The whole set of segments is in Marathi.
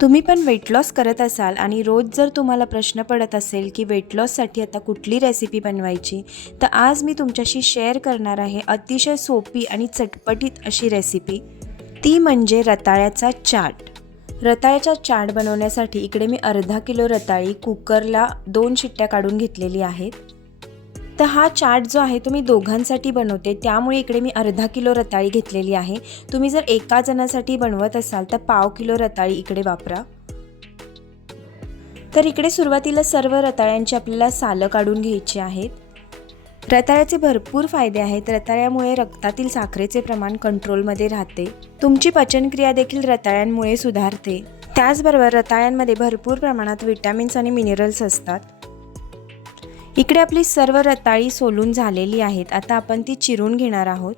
तुम्ही पण वेट लॉस करत असाल आणि रोज जर तुम्हाला प्रश्न पडत असेल की वेट लॉससाठी आता कुठली रेसिपी बनवायची तर आज मी तुमच्याशी शेअर करणार आहे अतिशय सोपी आणि चटपटीत अशी रेसिपी ती म्हणजे रताळ्याचा चाट. रताळ्याचा चाट बनवण्यासाठी इकडे मी अर्धा किलो रताळी कुकरला दोन शिट्ट्या काढून घेतलेली आहेत. तर हा चाट जो आहे तो मी दोघांसाठी बनवते त्यामुळे इकडे मी अर्धा किलो रताळी घेतलेली आहे. तुम्ही जर एका जणासाठी बनवत असाल तर पाव किलो रताळी इकडे वापरा. तर इकडे सुरुवातीला सर्व रताळ्यांची आपल्याला सालं काढून घ्यायची आहेत. रताळ्याचे भरपूर फायदे आहेत. रताळ्यामुळे रक्तातील साखरेचे प्रमाण कंट्रोलमध्ये राहते. तुमची पचनक्रिया देखील रताळ्यांमुळे सुधारते. त्याचबरोबर रताळ्यांमध्ये भरपूर प्रमाणात विटॅमिन्स आणि मिनरल्स असतात. इकडे आपली सर्व रताळी सोलून झालेली आहेत. आता आपण ती चिरून घेणार आहोत.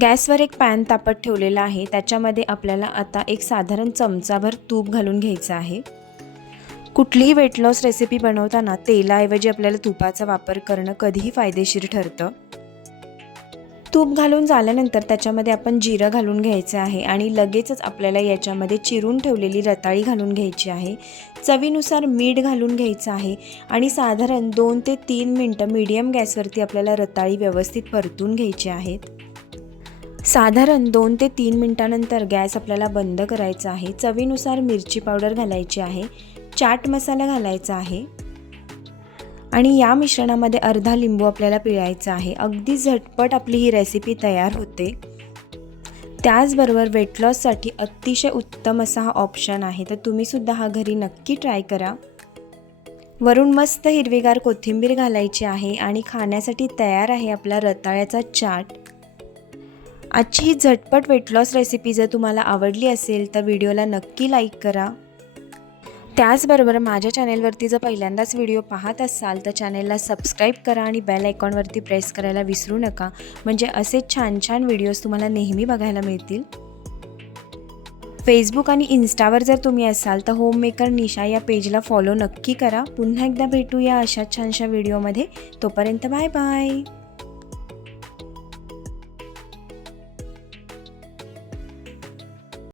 गॅसवर एक पॅन तापत ठेवलेला आहे. त्याच्यामध्ये आपल्याला आता एक साधारण चमचाभर तूप घालून घ्यायचं आहे. कुठलीही वेट लॉस रेसिपी बनवताना तेलाऐवजी आपल्याला तुपाचा वापर करणं कधीही फायदेशीर ठरतं. तूप घालून झाल्यानंतर त्याच्यामध्ये आपण जिरं घालून घ्यायचं आहे आणि लगेचच आपल्याला याच्यामध्ये चिरून ठेवलेली रताळी घालून घ्यायची आहे. चवीनुसार मीठ घालून घ्यायचं आहे आणि साधारण दोन ते तीन मिनटं मीडियम गॅसवरती आपल्याला रताळी व्यवस्थित परतून घ्यायची आहेत. साधारण दोन ते तीन मिनटानंतर गॅस आपल्याला बंद करायचा आहे. चवीनुसार मिरची पावडर घालायची आहे. चाट मसाला घालायचा आहे. आणि या मिश्रणामध्ये अर्धा लिंबू आपल्याला पिळायचा आहे. अगदी झटपट आपली ही रेसिपी तयार होते. त्याचबरोबर वेट लॉससाठी अतिशय उत्तम असा हा ऑप्शन आहे. तर तुम्हीसुद्धा हा घरी नक्की ट्राय करा. वरून मस्त हिरवीगार कोथिंबीर घालायची आहे आणि खाण्यासाठी तयार आहे आपला रताळ्याचा चाट. आजची ही झटपट वेट लॉस रेसिपी जर तुम्हाला आवडली असेल तर व्हिडिओला नक्की लाईक करा. त्याचबरोबर माझ्या चॅनेलवरती जर पहिल्यांदाच व्हिडिओ पाहत असाल तर चॅनेलला सबस्क्राईब करा आणि बेल आयकॉनवरती प्रेस करायला विसरू नका. म्हणजे असे छान छान व्हिडिओज तुम्हाला नेहमी बघायला मिळतील. फेसबुक आणि इन्स्टावर जर तुम्ही असाल तर होममेकर निशा या पेजला फॉलो नक्की करा. पुन्हा एकदा भेटूया अशा छानशा व्हिडिओमध्ये. तोपर्यंत बाय बाय